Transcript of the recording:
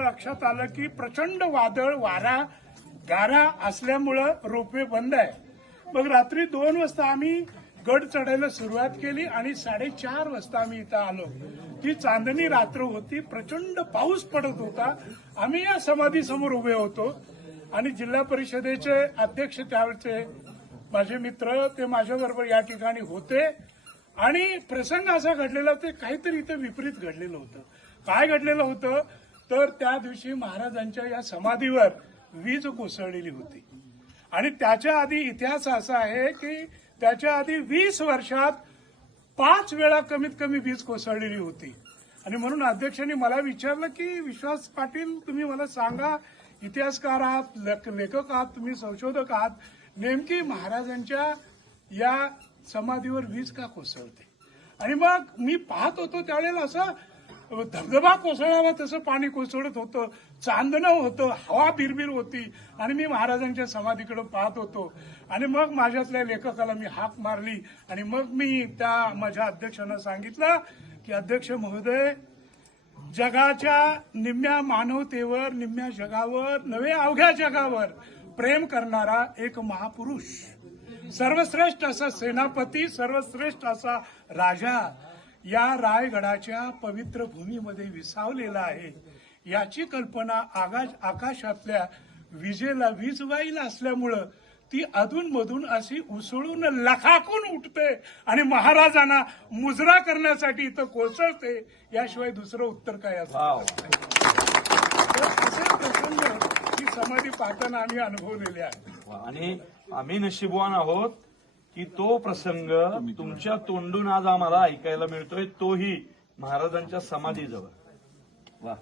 लक्षात आलं की प्रचंड वादळ वारा गारा असल्यामुळं रोपवे बंद आहे. मग रात्री 2 वाजता आम्ही गड चढायला सुरुवात केली आणि 4:30 वाजता आम्ही इथं आलो. ती चांदणी रात्र होती, प्रचंड पाऊस पडत होता. आम्ही या समाधी समोर उभे होतो आणि जिल्हा परिषदेचे अध्यक्ष त्यावेळचे माझे मित्र ते माझ्याबरोबर या ठिकाणी होते आणि प्रसंग असा घडलेला ते काहीतरी इथं विपरीत घडलेलं होतं. काय घडलेलं होतं तर त्या दिवशी महाराजांच्या या समाधीवर वीज कोसळलेली होती आणि त्याच्या आधी इतिहास असा आहे की त्याच्या आधी 20 वर्षात 5 वेळा कमीत कमी वीज कोसळलेली होती. आणि म्हणून अध्यक्षांनी मला विचारलं की विश्वास पाटील तुम्ही मला सांगा, इतिहासकार आहात, लेखक आहात, तुम्ही संशोधक आहात, नेमकी महाराजांच्या या समाधीवर वीज का कोसळते. आणि मग मी पाहत होतो त्यावेळेला असं धबधबा कोसळावा तसं पाणी कोसळत होतं, चांदणं होतं, हवा बिरबिर होती आणि मी महाराजांच्या समाधीकडे पाहत होतो. आणि मग माझ्यातल्या लेखकाला मी हाक मारली आणि मग मी त्या माझ्या अध्यक्षांना सांगितलं की अध्यक्ष महोदय, जगाच्या निम्म्या मानवतेवर, निम्म्या जगावर, नवे अवघ्या जगावर प्रेम करणारा एक महापुरुष, सर्वश्रेष्ठ असा सेनापती, सर्वश्रेष्ठ असा राजा या रायगडाच्या पवित्र भूमीमध्ये विसावलेला आहे. याची कल्पना आकाशातल्या विजेला वीजवाईल असल्यामुळं ती अधूनमधून अशी उसळून लखाकून उठते आणि महाराजांना मुजरा करण्यासाठी इथं कोसळते. याशिवाय दुसरं उत्तर काय असतं. तर असे प्रसंग ही समाधी पाहताना आम्ही अनुभवलेले आहे. आणि आम्ही नशीबवान आहोत की तो प्रसंग तुमच्या तोंडून आज आम्हाला ऐकायला मिळतोय, तोही महाराजांच्या समाधीजवळ. वा.